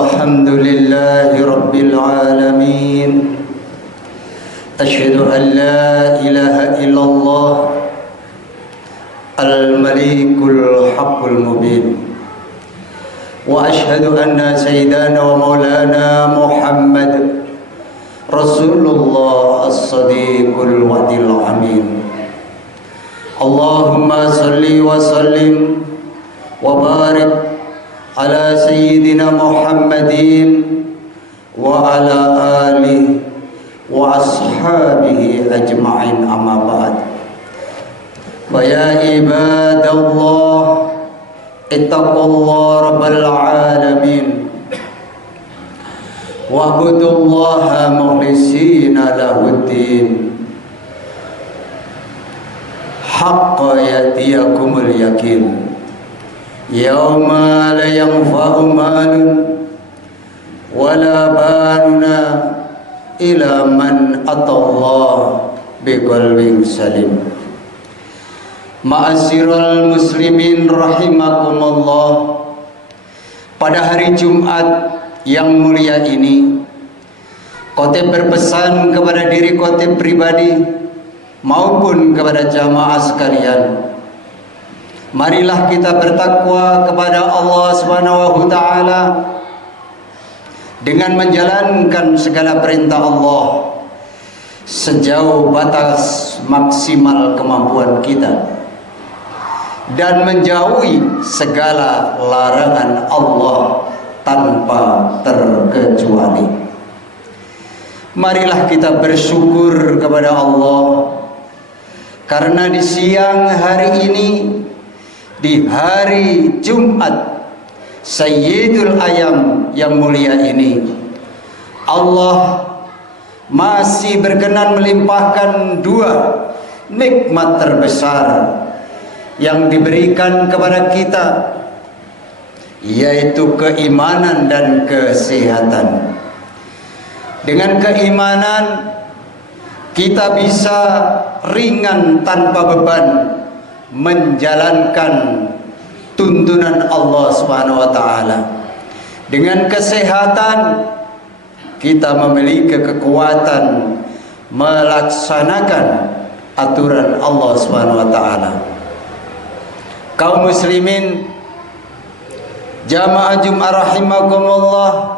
الحمد لله رب العالمين أشهد أن لا إله إلا الله الملك الحق المبين وأشهد أن سيدنا ومولانا محمد رسول الله الصديق الوعد الأمين اللهم صل وسلم وبارك على سيدنا محمد وعلى آله وأصحابه أجمعين أما بعد فيا عباد الله اتقوا الله رب العالمين واعبدوا الله مخلصين له الدين حتى يأتيكم اليقين يوم لا ينفع مال ولا بنون إلا من أتى الله بقلب سليم. Ma'asyiral muslimin rahimakumullah. Pada hari Jumat yang mulia ini, khotib berpesan kepada diri khotib pribadi maupun kepada jamaah sekalian, marilah kita bertakwa kepada Allah Subhanahu wa taala dengan menjalankan segala perintah Allah sejauh batas maksimal kemampuan kita dan menjauhi segala larangan Allah tanpa terkecuali. Marilah kita bersyukur kepada Allah karena di siang hari ini, di hari Jumat Sayyidul Ayam yang mulia ini, Allah masih berkenan melimpahkan dua nikmat terbesar yang diberikan kepada kita, yaitu keimanan dan kesehatan. Dengan keimanan kita bisa ringan tanpa beban menjalankan tuntunan Allah Subhanahu wa taala. Dengan kesehatan kita memiliki kekuatan melaksanakan aturan Allah Subhanahu wa taala. Kaum muslimin jamaah Jumat rahimakumullah,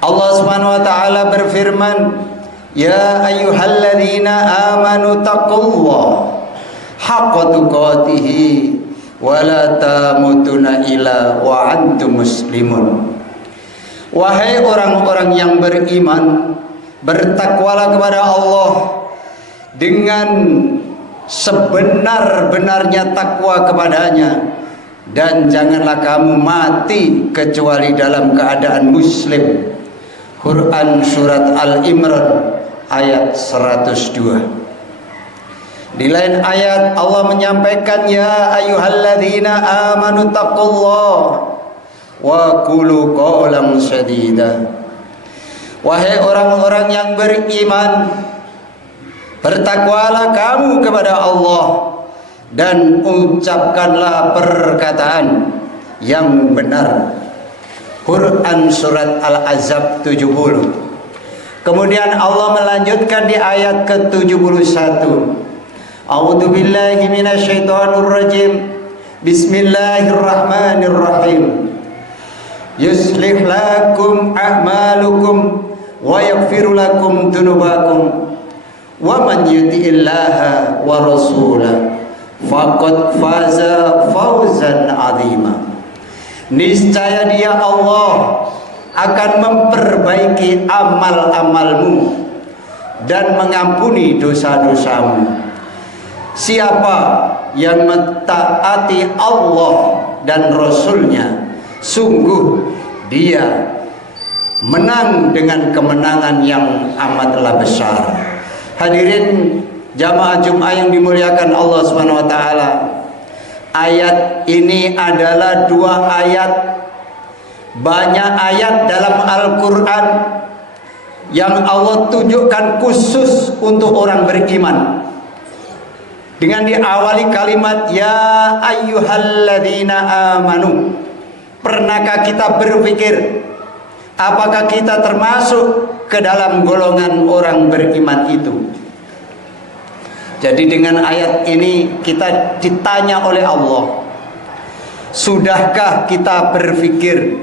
Allah Subhanahu wa taala berfirman, ya ayyuhalladzina amanu taqullaha haqqa tuqatih wa la tamutunna illa wa antum muslimun. Wahai orang-orang yang beriman, bertakwalah kepada Allah dengan sebenar-benarnya takwa kepadanya, dan janganlah kamu mati kecuali dalam keadaan muslim. Quran surat Al-Imran ayat 102. Di lain ayat Allah menyampaikan, ya ayyuhalladzina amanu taqullaha wa qulu qawlan sadida. Wahai orang-orang yang beriman, bertakwalah kamu kepada Allah dan ucapkanlah perkataan yang benar. Quran surat Al-Ahzab 70. Kemudian Allah melanjutkan di ayat ke-71. A'udzu billahi minasyaitonir rajim. Bismillahirrahmanirrahim. Yuslih lakum a'malukum wa yaghfir lakum dzunubakum wa man yuti'illaha wa rasulahu faqad faza fawzan 'azima. Niscaya Dia Allah akan memperbaiki amal-amalmu dan mengampuni dosa-dosamu. Siapa yang mentaati Allah dan Rasulnya, sungguh dia menang dengan kemenangan yang amatlah besar. Hadirin jamaah Jumat yang dimuliakan Allah Subhanahu wa taala, ayat ini adalah dua ayat, banyak ayat dalam Al-Quran yang Allah tunjukkan khusus untuk orang beriman. Dengan diawali kalimat ya ayyuhalladzina amanu, Pernahkah kita berpikir apakah kita termasuk ke dalam golongan orang beriman itu? Jadi dengan ayat ini kita ditanya oleh Allah, sudahkah kita berpikir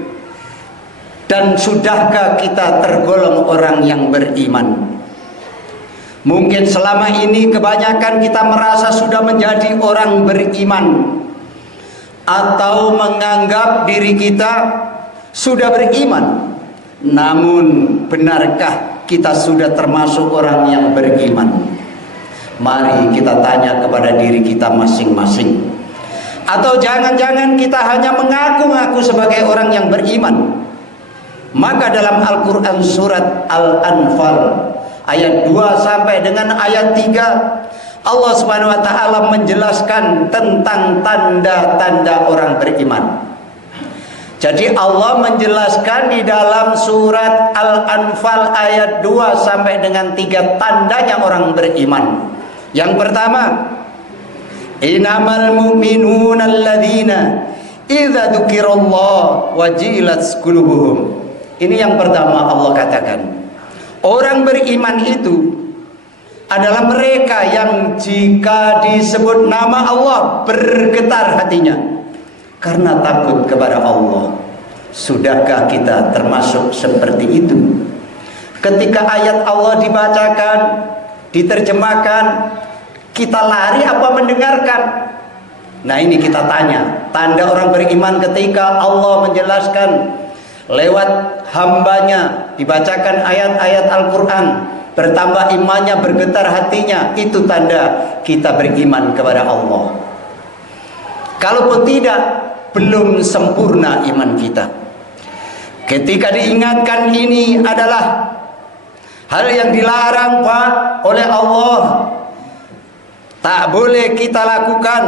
dan sudahkah kita tergolong orang yang beriman? Mungkin selama ini kebanyakan kita merasa sudah menjadi orang beriman, atau menganggap diri kita sudah beriman. Namun benarkah kita sudah termasuk orang yang beriman? Mari kita tanya kepada diri kita masing-masing. Atau jangan-jangan kita hanya mengaku-ngaku sebagai orang yang beriman. Maka dalam Al-Quran surat Al-Anfal ayat 2 sampai dengan ayat 3, Allah Subhanahu wa taala menjelaskan tentang tanda-tanda orang beriman. Jadi Allah menjelaskan di dalam surat Al-Anfal ayat 2 sampai dengan 3 tandanya orang beriman. Yang pertama, innamal mu'minuna alladzina idza dzukirallah wajilat qulubuhum. Ini yang pertama Allah katakan. Orang beriman itu adalah mereka yang jika disebut nama Allah bergetar hatinya karena takut kepada Allah. Sudahkah kita termasuk seperti itu? Ketika ayat Allah dibacakan, diterjemahkan, kita lari apa mendengarkan? Nah, ini kita tanya, tanda orang beriman ketika Allah menjelaskan lewat hambanya, dibacakan ayat-ayat Al-Quran, bertambah imannya, bergetar hatinya, itu tanda kita beriman kepada Allah. Kalaupun tidak, belum sempurna iman kita. Ketika diingatkan ini adalah hal yang dilarang Pak oleh Allah, tak boleh kita lakukan.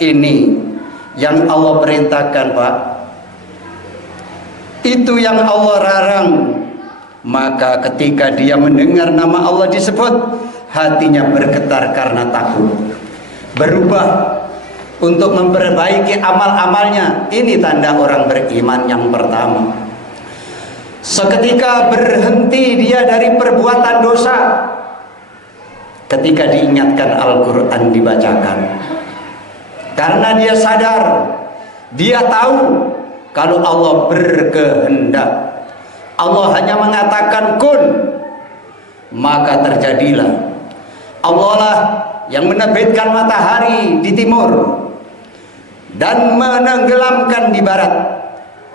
Ini yang Allah perintahkan Pak, itu yang Allah larang. Maka ketika dia mendengar nama Allah disebut, hatinya bergetar karena takut, berubah untuk memperbaiki amal-amalnya. Ini tanda orang beriman yang pertama. Seketika berhenti dia dari perbuatan dosa ketika diingatkan Al-Quran dibacakan, karena dia sadar, dia tahu kalau Allah berkehendak, Allah hanya mengatakan kun, maka terjadilah. Allah lah yang menerbitkan matahari di timur dan menenggelamkan di barat.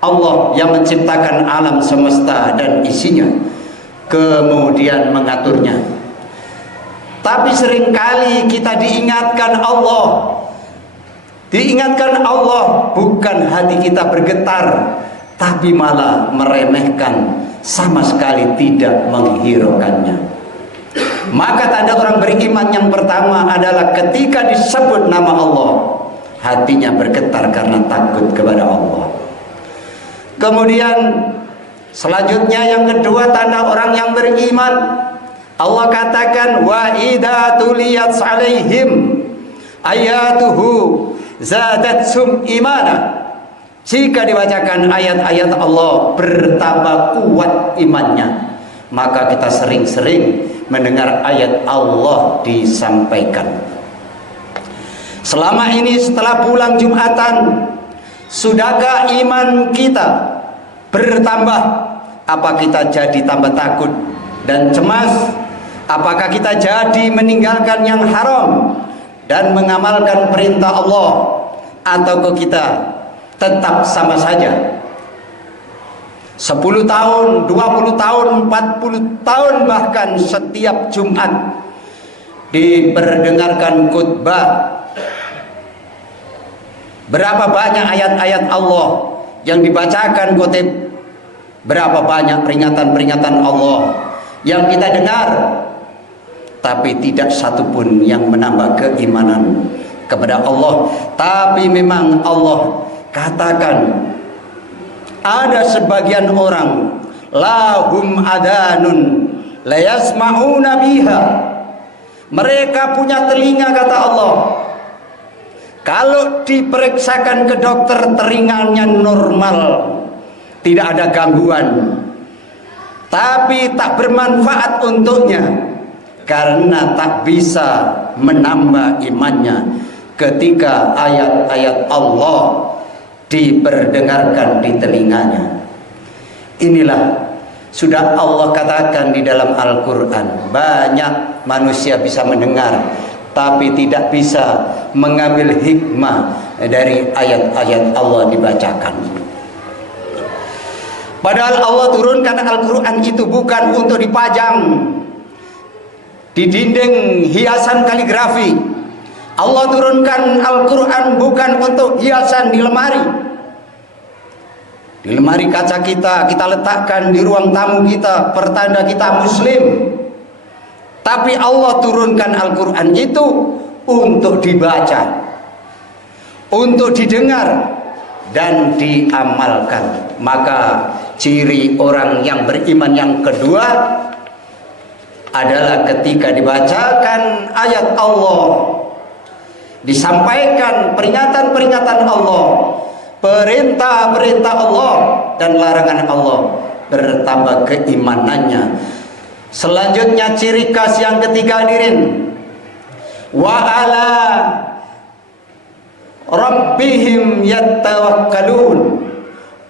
Allah yang menciptakan alam semesta dan isinya, kemudian mengaturnya. Tapi seringkali kita diingatkan Allah, bukan hati kita bergetar, tapi malah meremehkan, sama sekali tidak menghiraukannya. Maka tanda orang beriman yang pertama adalah ketika disebut nama Allah, hatinya bergetar karena takut kepada Allah. Kemudian selanjutnya yang kedua tanda orang yang beriman, Allah katakan wa idza tuliyat alaihim ayatuhu zadatsum imana. Jika dibacakan ayat-ayat Allah, bertambah kuat imannya. Maka kita sering-sering mendengar ayat Allah disampaikan. Selama ini setelah pulang Jumatan, sudahkah iman kita bertambah? Apa kita jadi tambah takut dan cemas? Apakah kita jadi meninggalkan yang haram dan mengamalkan perintah Allah? Atau kita tetap sama saja? 10 tahun, 20 tahun, 40 tahun, bahkan setiap Jumat diperdengarkan khutbah. Berapa banyak ayat-ayat Allah yang dibacakan khotib, berapa banyak peringatan-peringatan Allah yang kita dengar, tapi tidak satupun yang menambah keimanan kepada Allah. Tapi memang Allah katakan ada sebagian orang lahum adanun la yasma'una biha, mereka punya telinga, kata Allah, Kalau diperiksakan ke dokter telinganya normal, tidak ada gangguan, tapi tak bermanfaat untuknya karena tak bisa menambah imannya ketika ayat-ayat Allah diperdengarkan di telinganya. Inilah sudah Allah katakan di dalam Al-Quran, banyak manusia bisa mendengar tapi tidak bisa mengambil hikmah dari ayat-ayat Allah dibacakan. Padahal Allah turunkan Al-Quran itu bukan untuk dipajang di dinding hiasan kaligrafi. Allah turunkan Al-Quran bukan untuk hiasan di lemari. Di lemari kaca kita letakkan di ruang tamu kita, pertanda kita muslim. Tapi Allah turunkan Al-Quran itu untuk dibaca, untuk didengar dan diamalkan. Maka ciri orang yang beriman yang kedua adalah ketika dibacakan ayat Allah, disampaikan peringatan-peringatan Allah, perintah-perintah Allah dan larangan Allah, bertambah keimanannya. Selanjutnya ciri khas yang ketiga hadirin, wa ala rabbihim yattawakkalun.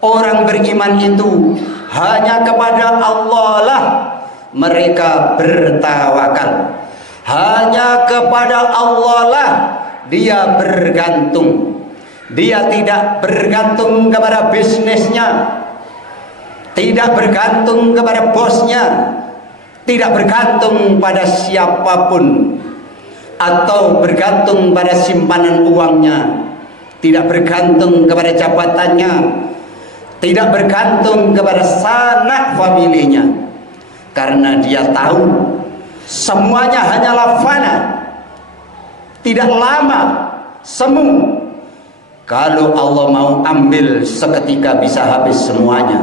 Orang beriman itu hanya kepada Allah lah mereka bertawakal, hanya kepada Allah lah dia bergantung. Dia tidak bergantung kepada bisnisnya, tidak bergantung kepada bosnya, tidak bergantung pada siapapun, atau bergantung pada simpanan uangnya, tidak bergantung kepada jabatannya, tidak bergantung kepada sanak familinya, karena dia tahu semuanya hanyalah fana, tidak lama, semu. Kalau Allah mau ambil seketika bisa habis semuanya,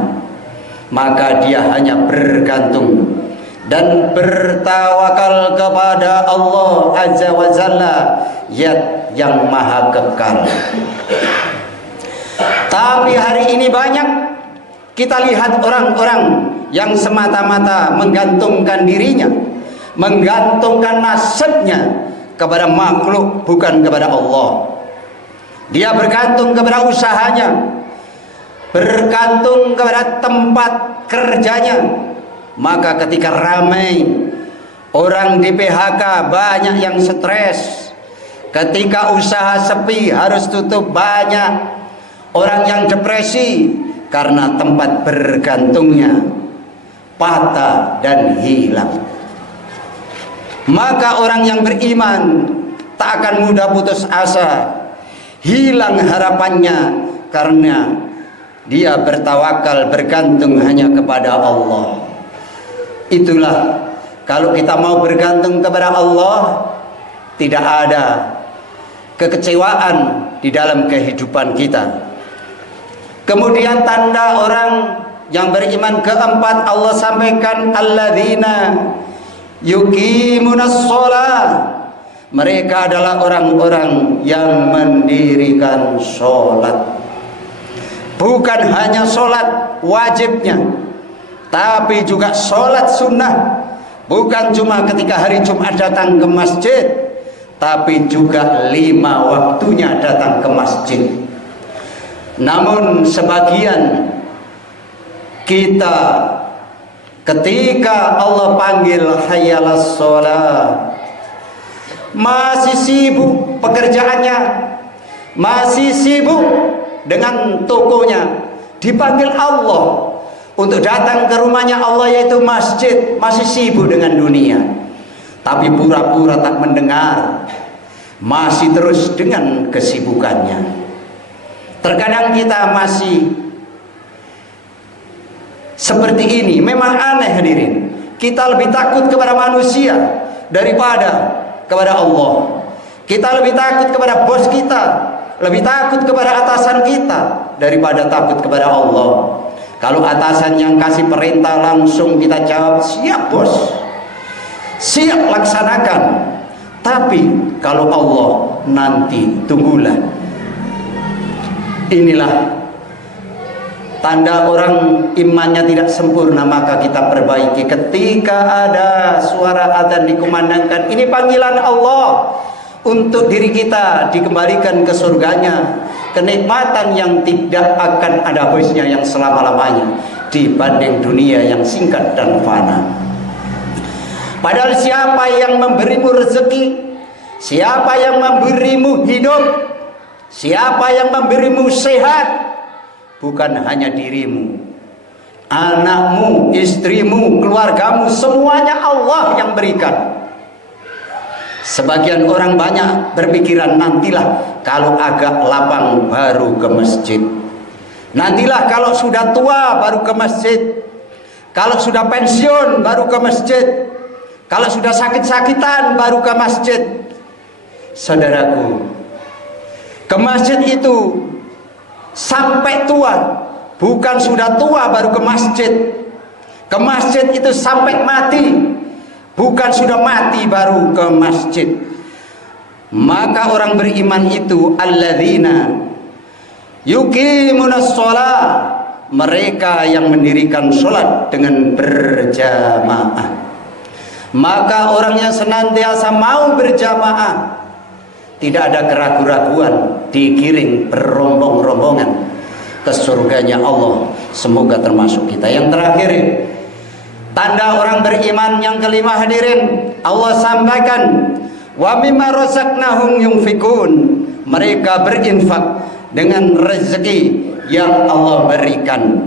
maka dia hanya bergantung dan bertawakal kepada Allah Azza wa Jalla yang maha kekal. Tapi hari ini banyak kita lihat orang-orang yang semata-mata menggantungkan dirinya, menggantungkan nasibnya kepada makhluk, bukan kepada Allah. Dia bergantung kepada usahanya, bergantung kepada tempat kerjanya. Maka ketika ramai orang di PHK, banyak yang stres. Ketika usaha sepi harus tutup, banyak orang yang depresi karena tempat bergantungnya patah dan hilang. Maka orang yang beriman tak akan mudah putus asa, hilang harapannya, karena dia bertawakal, bergantung hanya kepada Allah. Itulah, kalau kita mau bergantung kepada Allah, tidak ada kekecewaan di dalam kehidupan kita. Kemudian tanda orang yang beriman keempat, Allah sampaikan, alladzina yuqimunas shalah. Mereka adalah orang-orang yang mendirikan sholat. Bukan hanya sholat wajibnya, tapi juga sholat sunnah. Bukan cuma ketika hari Jumat datang ke masjid, tapi juga 5 waktunya datang ke masjid. Namun sebagian kita ketika Allah panggil hayyalas sholat, masih sibuk pekerjaannya, masih sibuk dengan tokonya. Dipanggil Allah untuk datang ke rumahnya Allah, yaitu masjid, masih sibuk dengan dunia, tapi pura-pura tak mendengar, masih terus dengan kesibukannya. Terkadang kita masih seperti ini. Memang aneh hadirin, kita lebih takut kepada manusia daripada kepada Allah. Kita lebih takut kepada bos kita, lebih takut kepada atasan kita daripada takut kepada Allah. Kalau atasan yang kasih perintah langsung kita jawab, siap bos, siap laksanakan. Tapi kalau Allah nanti tunggulah. Inilah tanda orang imannya tidak sempurna, maka kita perbaiki. Ketika ada suara adzan dikumandangkan, ini panggilan Allah untuk diri kita dikembalikan ke surganya, kenikmatan yang tidak akan ada habisnya, yang selama-lamanya, dibanding dunia yang singkat dan fana. Padahal siapa yang memberimu rezeki, siapa yang memberimu hidup, siapa yang memberimu sehat, bukan hanya dirimu, anakmu, istrimu, keluargamu, semuanya Allah yang berikan. Sebagian orang banyak berpikiran, nantilah kalau agak lapang baru ke masjid, nantilah kalau sudah tua baru ke masjid, kalau sudah pensiun baru ke masjid, kalau sudah sakit-sakitan baru ke masjid. Saudaraku, ke masjid itu sampai tua, bukan sudah tua baru ke masjid. Ke masjid itu sampai mati, bukan sudah mati baru ke masjid. Maka orang beriman itu alladzina yuqimunas shalah, mereka yang mendirikan sholat dengan berjamaah. Maka orang yang senantiasa mau berjamaah, tidak ada keraguan-raguan, digiring berombong-rombongan ke surganya Allah. Semoga termasuk kita. Yang terakhir, tanda orang beriman yang kelima, hadirin, Allah sampaikan, wa mimma razaqnahum yunfikun, mereka berinfak dengan rezeki yang Allah berikan.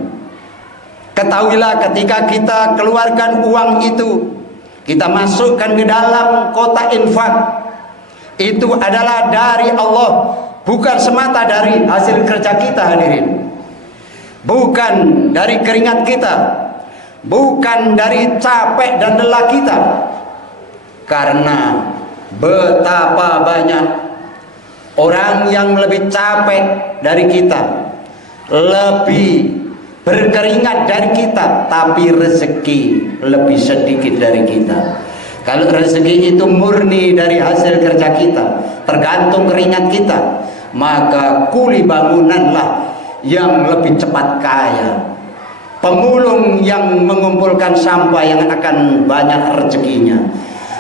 Ketahuilah, ketika kita keluarkan uang itu, kita masukkan ke dalam kotak infak, itu adalah dari Allah, bukan semata dari hasil kerja kita, hadirin, bukan dari keringat kita, bukan dari capek dan lelah kita. Karena betapa banyak orang yang lebih capek dari kita, lebih berkeringat dari kita, tapi rezeki lebih sedikit dari kita. Kalau rezeki itu murni dari hasil kerja kita, tergantung keringat kita, maka kuli bangunanlah yang lebih cepat kaya, pemulung yang mengumpulkan sampah yang akan banyak rezekinya.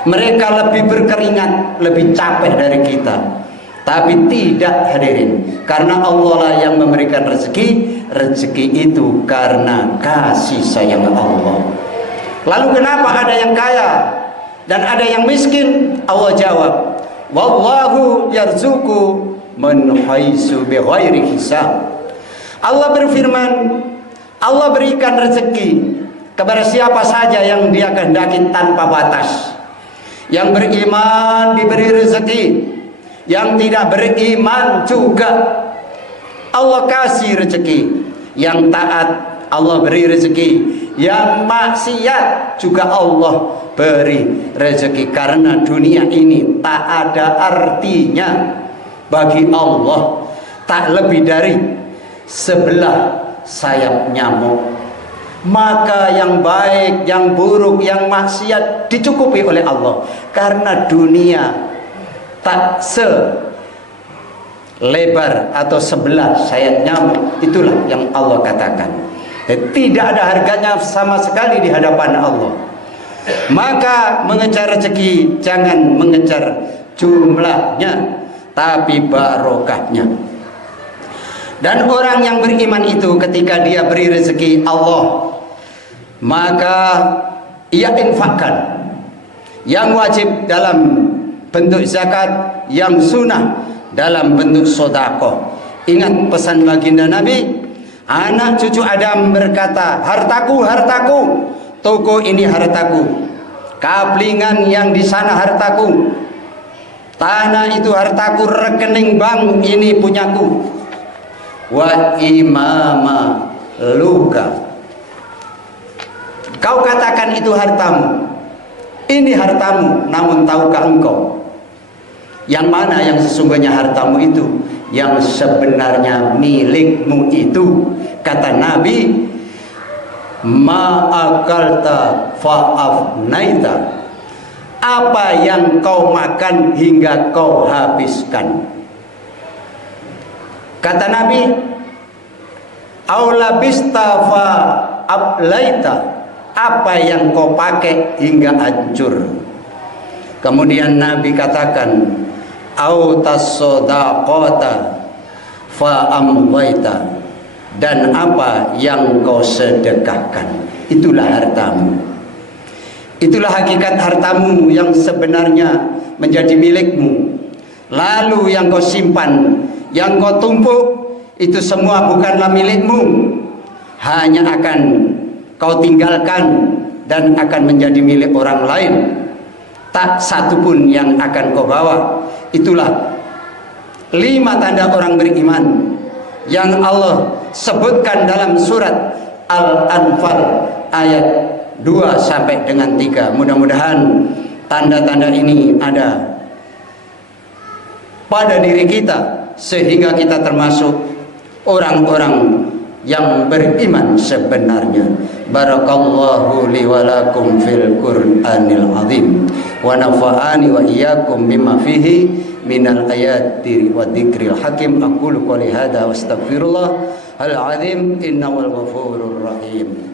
Mereka lebih berkeringat, lebih capek dari kita. Tapi tidak, hadirin, karena Allah lah yang memberikan rezeki. Rezeki itu karena kasih sayang Allah. Lalu kenapa ada yang kaya dan ada yang miskin? Allah jawab, wallahu yarzuqu man haitsu bighairi hisab. Allah berfirman, Allah berikan rezeki kepada siapa saja yang Dia kehendaki tanpa batas. Yang beriman diberi rezeki, yang tidak beriman juga Allah kasih rezeki. Yang taat Allah beri rezeki, yang maksiat juga Allah beri rezeki. Karena dunia ini tak ada artinya bagi Allah, tak lebih dari sebelah sayap nyamuk. Maka yang baik, yang buruk, yang maksiat dicukupi oleh Allah. Karena dunia tak selebar atau sebelah sayap nyamuk, itulah yang Allah katakan. Tidak ada harganya sama sekali di hadapan Allah. Maka mengejar rezeki jangan mengejar jumlahnya, tapi barokahnya. Dan orang yang beriman itu ketika dia beri rezeki Allah, maka ia infakkan yang wajib dalam bentuk zakat, yang sunnah dalam bentuk sedekah. Ingat pesan baginda Nabi, anak cucu Adam berkata, hartaku, hartaku, toko ini hartaku, kaplingan yang di sana hartaku, tanah itu hartaku, rekening bank ini punyaku, wa imama luka. Kau katakan itu hartamu, ini hartamu, namun tahukah engkau yang mana yang sesungguhnya hartamu itu? Yang sebenarnya milikmu itu, kata Nabi, ma'akalta fa'afnaita, apa yang kau makan hingga kau habiskan. Kata Nabi, aulabista fa ablaita, apa yang kau pakai hingga hancur. Kemudian Nabi katakan, autasodaqata fa amwaita, dan apa yang kau sedekahkan, itulah hartamu. Itulah hakikat hartamu yang sebenarnya menjadi milikmu. Lalu yang kau simpan, yang kau tumpuk, itu semua bukanlah milikmu, hanya akan kau tinggalkan dan akan menjadi milik orang lain. Tak satu pun yang akan kau bawa. Itulah 5 tanda orang beriman yang Allah sebutkan dalam surat Al-Anfal ayat 2 sampai dengan 3. Mudah-mudahan tanda-tanda ini ada pada diri kita sehingga kita termasuk orang-orang yang beriman sebenarnya. Barakallahu li wa lakum fil Qur'anil azim wa nafa'ani wa iyyakum mimma fihi minal ayati wa dzikril hakim. Aqulu qouli hadza wa astaghfirullah al azim innahu al ghafurur rahim.